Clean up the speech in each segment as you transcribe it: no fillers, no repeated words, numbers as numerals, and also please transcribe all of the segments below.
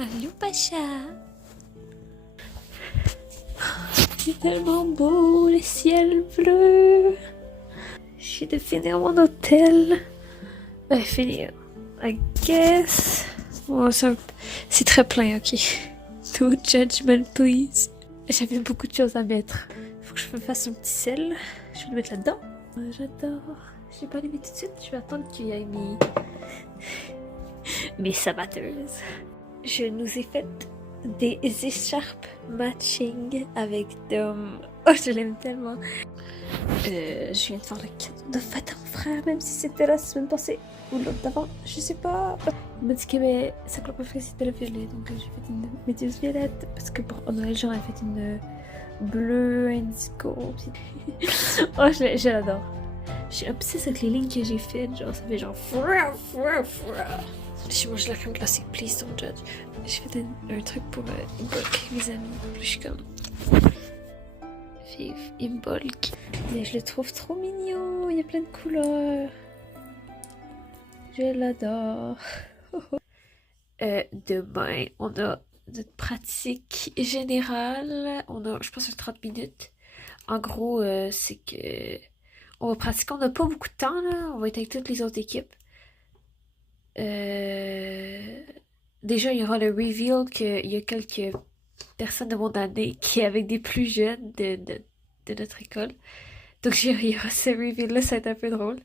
Allô, Pacha. C'est tellement beau, le ciel bleu. J'ai de finir mon hôtel. Finir, I guess. Oh, c'est très plein, ok. No judgment, please. J'avais beaucoup de choses à mettre. Faut que je me fasse un petit sel. Je vais le mettre là-dedans. J'adore. Je vais pas les mettre tout de suite. Je vais attendre qu'il y ait mes sabateuses. Je nous ai fait des écharpes matching avec Dom. Oh, je l'aime tellement. Je viens de faire le cadeau de fête à mon frère, même si c'était la semaine passée ou l'autre d'avant, je sais pas. Il m'a dit que sa couleur préférée c'était le violet, donc j'ai fait une méduse violette parce que pour Noël, genre, elle a fait une bleue indigo. Oh, je l'adore. Je suis obsesse avec les lignes que j'ai faites, genre, ça fait genre. Je mange la crème glacée, please don't judge. J'ai fait un truc pour Imbolc avec mes amis. Je suis comme. Vive Imbolc. Mais je le trouve trop mignon, il y a plein de couleurs. Je l'adore. Demain, on a notre pratique générale. On a, je pense, 30 minutes. En gros, c'est que. On va pratiquer, on n'a pas beaucoup de temps, là. On va être avec toutes les autres équipes. Déjà, il y aura le reveal qu'il y a quelques personnes de mon année qui est avec des plus jeunes de notre école. Donc, il y aura ce reveal-là, ça va être un peu drôle.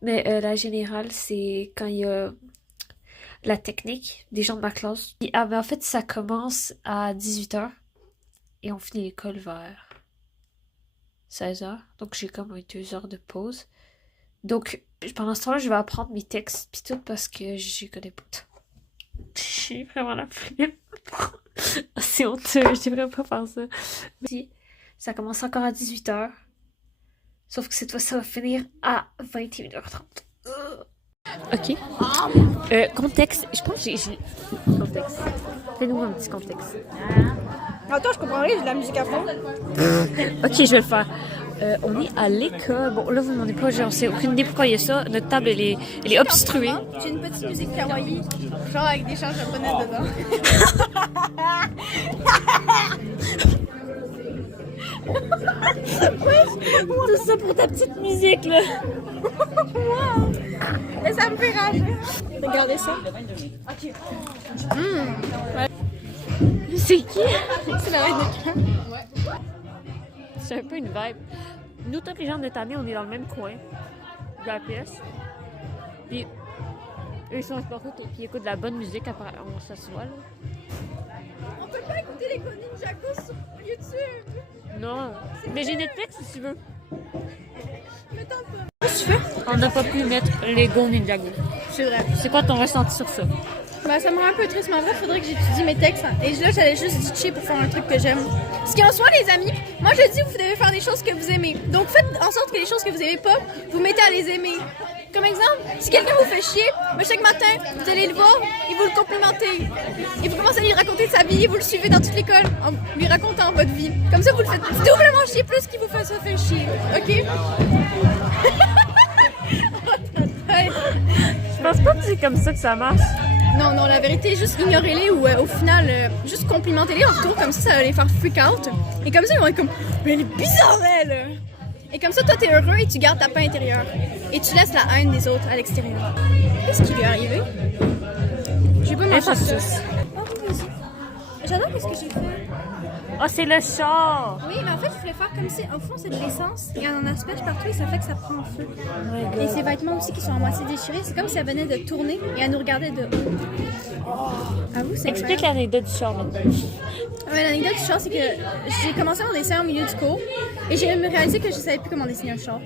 Mais la générale, c'est quand il y a la technique des gens de ma classe. Et, mais en fait, ça commence à 18h et on finit l'école vers 16h. Donc, j'ai comme 2 heures de pause. Donc, pendant ce temps-là, je vais apprendre mes textes pis tout parce que je connais pas tout. J'ai vraiment la flemme. C'est honteux, je devrais pas faire ça. Mais ça commence encore à 18h. Sauf que cette fois, ça va finir à 21h30. Ok. Contexte. Je pense que j'ai... Contexte. Fais-nous un petit contexte. Attends, je comprends rien, j'ai de la musique à fond. Ok, je vais le faire. On est à l'école. Bon, là, vous ne demandez pas, j'en sais aucune idée pourquoi il y a ça. Notre table, elle est obstruée. J'ai une petite musique kawaii, genre avec des chants japonais dedans. Tout ça pour ta petite musique, là. Wow. Et ça me fait rager. Regardez ça. C'est qui? C'est la reine de cœur. C'est un peu une vibe. Nous, tous les gens de notre année, on est dans le même coin de la pièce. Puis, eux, ils sont exportés puis ils écoutent de la bonne musique après on s'assoit, là. On peut pas écouter les Ninjago sur YouTube. Non. Mais j'ai Netflix si tu veux. Mais tente pas. Qu'est-ce que tu fais? On n'a pas pu mettre Lego Ninjago. C'est vrai. C'est quoi ton ressenti sur ça? Bah, ça me rend un peu triste, mais en vrai, il faudrait que j'étudie mes textes. Et là, j'allais juste ditcher pour faire un truc que j'aime. Ce qui en soit, les amis, moi je dis, vous devez faire des choses que vous aimez. Donc faites en sorte que les choses que vous aimez pas, vous mettez à les aimer. Comme exemple, si quelqu'un vous fait chier, bah, chaque matin, vous allez le voir et vous le complimentez. Et vous commencez à lui raconter de sa vie et vous le suivez dans toute l'école en lui racontant votre vie. Comme ça, vous le faites doublement chier plus qu'il vous fait ça fait chier. Ok? Je pense pas que c'est comme ça que ça marche. Non, la vérité, juste ignorez-les ou au final, juste complimentez-les en retour, comme ça va les faire freak out. Et comme ça, ils vont être comme, mais elle est bizarre, elle! Et comme ça, toi, t'es heureux et tu gardes ta paix intérieure. Et tu laisses la haine des autres à l'extérieur. Qu'est-ce qui lui est arrivé? J'ai pas mangé ça. Oh, vas-y. J'adore ce que j'ai fait. Oh, c'est le chat! Oui, mais en fait, je voulais faire comme si, au fond, c'est de l'essence. Il y en asperge partout et ça fait que ça prend feu. Oh my God. Et ses vêtements aussi qui sont à moitié déchirés, c'est comme si elle venait de tourner et elle nous regardait de haut. Avoue, c'est Explique incroyable. l'anecdote du char, là. Ouais, l'anecdote du char, c'est que j'ai commencé mon dessin au milieu du cours et j'ai réalisé que je savais plus comment dessiner un char.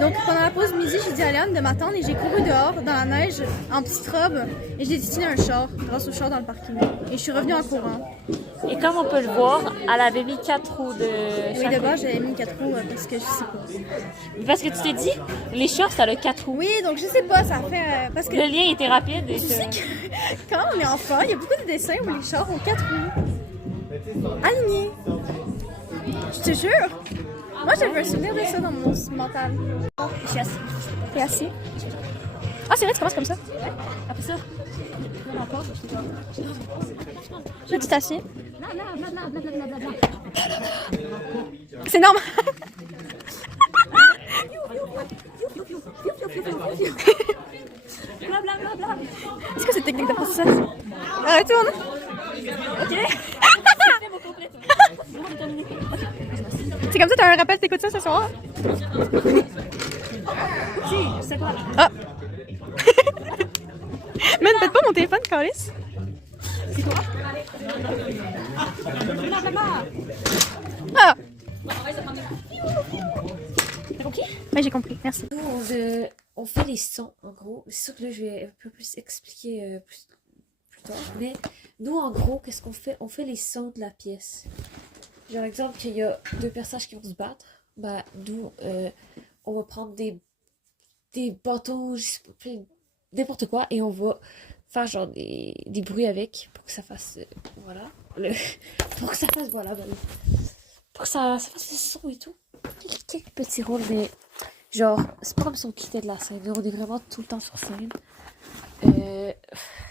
Donc pendant la pause midi, j'ai dit à Léane de m'attendre et j'ai couru dehors dans la neige en petite robe et j'ai dessiné un char grâce au char dans le parking. Et je suis revenue en courant. Et comme on peut le voir, elle avait mis 4 roues de Oui, chaque d'abord, côté. j'avais mis 4 roues parce que je sais pas. Parce que tu t'es dit, les chars, ça a 4 roues. Oui, donc je sais pas, ça fait. Parce que Le lien était rapide et tu sais que quand on est enfant, il y a beaucoup de dessins où les chars ont 4 roues. Alignés. Je te jure. Moi, j'avais un souvenir de ça dans mon mental. je suis assis. T'es assis? Ah, c'est vrai, tu commences comme ça. Après ça, Là, tu t'assieds. C'est normal. Est-ce que c'est technique d'apprentissage? Retourne. ok. C'est comme ça, t'as un rappel, t'écoutes ça ce soir? C'est quoi? Ah! Man, faites pas mon téléphone, Carlis. Ah! T'as compris? Ouais, j'ai compris, merci. Nous, on fait les sons, en gros. C'est sûr que là, je vais un peu plus expliquer plus tard. Mais nous, en gros, qu'est-ce qu'on fait? On fait les sons de la pièce. Genre, exemple, qu'il y a deux personnages qui vont se battre. Bah, nous, on va prendre des bâtons, je sais pas, n'importe quoi, et on va faire genre des bruits avec pour que ça fasse, voilà. Pour que ça fasse, voilà. Pour que ça fasse des sons et tout. Quelques petits rôles, mais genre, c'est pas comme si on quittait de la scène. On est vraiment tout le temps sur scène.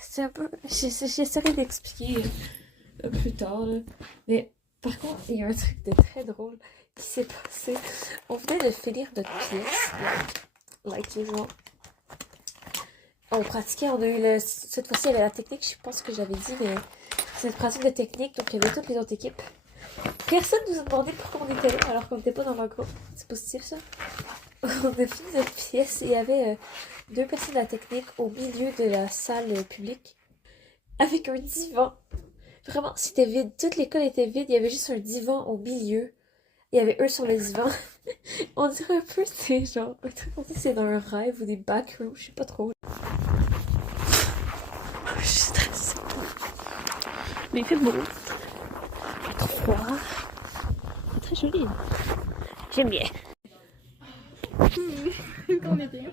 C'est un peu. J'essaierai d'expliquer plus tard, là. Mais par contre, il y a un truc de très drôle qui s'est passé. On venait de finir notre pièce. Like les gens. On pratiquait, on a eu cette fois-ci, il y avait la technique, je pense que j'avais dit, mais c'est une pratique de technique, donc il y avait toutes les autres équipes. Personne nous a demandé pourquoi on était là alors qu'on n'était pas dans leur groupe. C'est positif ça. On a fini notre pièce et il y avait deux personnes de la technique au milieu de la salle publique avec un divan. Vraiment, c'était vide. Toute l'école était vide. Il y avait juste un divan au milieu. Il y avait eux sur le divan. On dirait un peu, c'est genre, un truc comme ça, c'est dans un rêve ou des backrooms, je sais pas trop. Je suis stressée. Mais il fait beau. Trop froid. C'est très joli. J'aime bien. On est bien.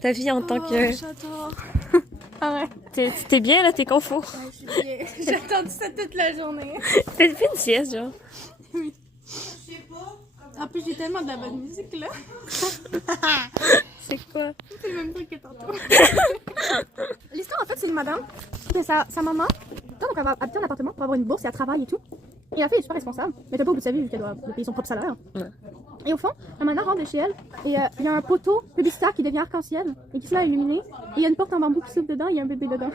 Ta vie en tant que... J'adore. Ah ouais. T'es bien là, t'es confort. Ouais, je suis bien. J'ai attendu ça toute la journée. T'as fait une sieste, genre. Oui. En plus, j'ai tellement de la bonne musique là. C'est quoi? C'est le même truc que tantôt. L'histoire, en fait, c'est une madame que sa maman, donc elle va habiter en appartement pour avoir une bourse et elle travaille et tout. Et la fille est super responsable, mais t'as pas au bout de sa vie vu qu'elle doit payer son propre salaire. Ouais. Et au fond, la madame rentre de chez elle et il y a un poteau publicitaire qui devient arc-en-ciel et qui se met à illuminer. Et il y a une porte en bambou qui s'ouvre dedans et il y a un bébé dedans.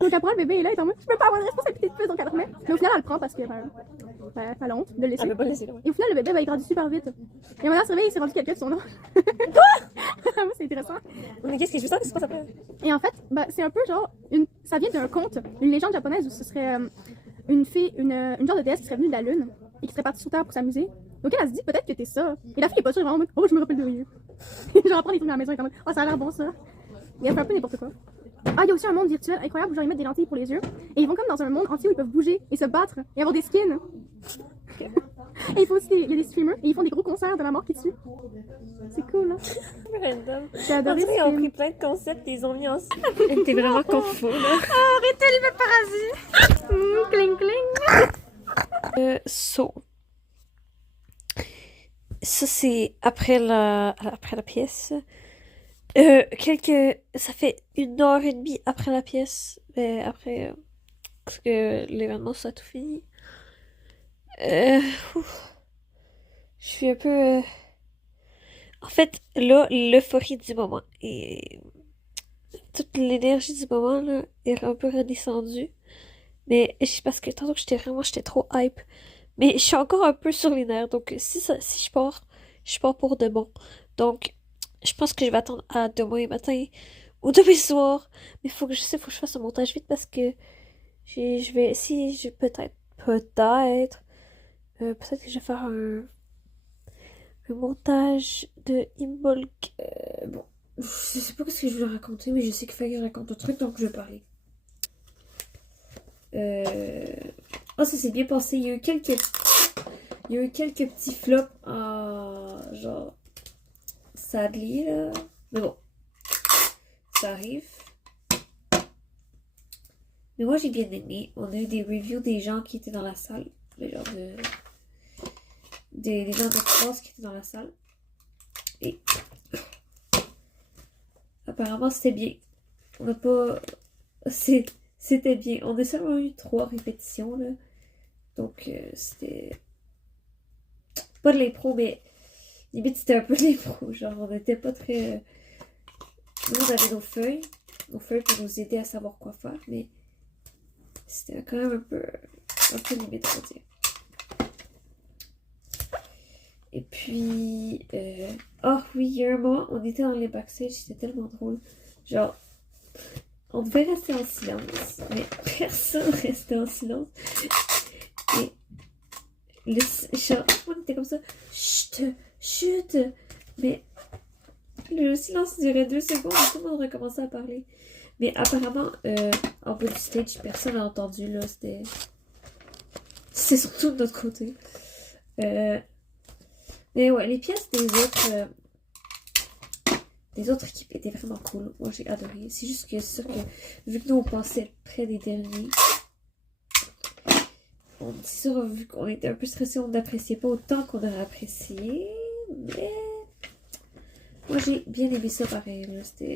Donc après, le bébé est là, il est en mode je peux pas avoir de responsabilité de plus, donc elle le remet. Mais au final, elle le prend parce que elle a honte de le laisser. Elle peut pas laisser là, ouais. Et au final, le bébé, il grandit super vite. Et maintenant, se réveille, il s'est rendu quelqu'un de son âge. Quoi? C'est intéressant. Mais qu'est-ce que je veux savoir, c'est quoi ça peut? Et en fait, c'est un peu genre, ça vient d'un conte, une légende japonaise où ce serait une fille, une genre de déesse qui serait venue de la lune et qui serait partie sur Terre pour s'amuser. Donc elle se dit peut-être que t'es ça. Et la fille est pas sûre, vraiment en mode oh, je me rappelle de rien. Genre, elle prend des trucs à la maison et elle est en mode oh, ça a l'air bon ça. Et elle fait un peu n'importe quoi. Ah, il y a aussi un monde virtuel incroyable où genre ils mettent des lentilles pour les yeux et ils vont comme dans un monde entier où ils peuvent bouger et se battre et avoir des skins. Et il faut aussi il y a des streamers et ils font des gros concerts de la mort qui tue. C'est cool, hein? Random. J'ai adoré Ils ont pris plein de concepts et ils ont mis ensemble. T'es vraiment confus, là. Oh, arrêtez les paparazzis! Cling cling! Ça, c'est après la pièce. Ça fait 1h30 après la pièce. Mais après, parce que l'événement, ça a tout fini. Je suis un peu... En fait, là, l'euphorie du moment et toute l'énergie du moment, là, est un peu redescendue. Mais c'est parce que tantôt que j'étais trop hype. Mais je suis encore un peu sur les nerfs. Donc, si je pars pour demain. Donc, je pense que je vais attendre à demain matin ou demain soir. Mais faut que je fasse un montage vite parce que je vais, si je peut-être que je vais faire un montage de Imbolc. Bon, je sais pas ce que je voulais raconter, mais je sais qu'il fallait que je raconte un truc, donc je vais parler. Oh, ça s'est bien passé. Il y a eu quelques petits flops genre sadly là. Mais bon, ça arrive. Mais moi j'ai bien aimé. On a eu des reviews des gens qui étaient dans la salle. Le genre de. Des gens de classe qui étaient dans la salle. Et apparemment c'était bien. On n'a pas. C'était bien. On a seulement eu 3 répétitions là. Donc c'était. Pas de l'impro, mais limite c'était un peu de l'impro. Genre on n'était pas très. Nous on avait nos feuilles pour nous aider à savoir quoi faire, mais c'était quand même un peu limite, on va dire. Et puis, oh oui, il y a un moment, on était dans les backstage, c'était tellement drôle. Genre, on devait rester en silence, mais personne restait en silence. Et genre, on était comme ça, chut, chut. Mais le silence durait 2 secondes et tout le monde recommençait à parler. Mais apparemment, en bas du stage, personne n'a entendu, là. C'était surtout de notre côté. Mais ouais, les pièces des autres équipes étaient vraiment cool. Moi, j'ai adoré. C'est juste que c'est sûr que, vu que nous, on passait près des derniers, c'est sûr, vu qu'on était un peu stressés, on n'appréciait pas autant qu'on aurait apprécié. Mais moi, j'ai bien aimé ça pareil. C'était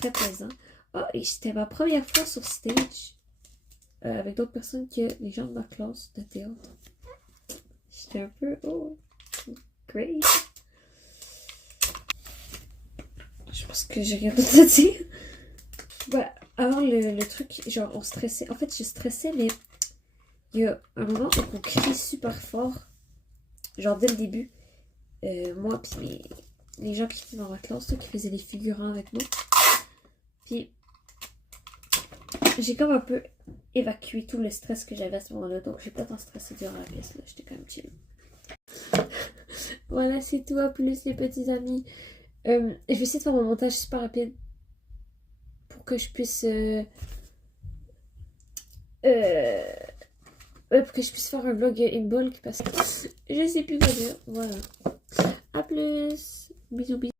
très plaisant. Ah, et c'était ma première fois sur stage avec d'autres personnes que les gens de ma classe de théâtre. J'étais un peu, oh, great. Je pense que j'ai rien d'autre à dire. Ouais, avant le truc, genre on stressait. En fait, je stressais, mais il y a un moment où on crie super fort. Genre dès le début. Moi, puis les gens qui étaient dans ma classe, qui faisaient les figurants avec moi. Puis j'ai comme un peu évacué tout le stress que j'avais à ce moment-là. Donc j'ai pas tant stressé durant la pièce. Là, j'étais quand même chill. Voilà, c'est tout. À plus les petits amis. Je vais essayer de faire mon montage super rapide pour que je puisse pour que je puisse faire un vlog in bulk parce que je sais plus quoi dire. Voilà. À plus. Bisous bisous.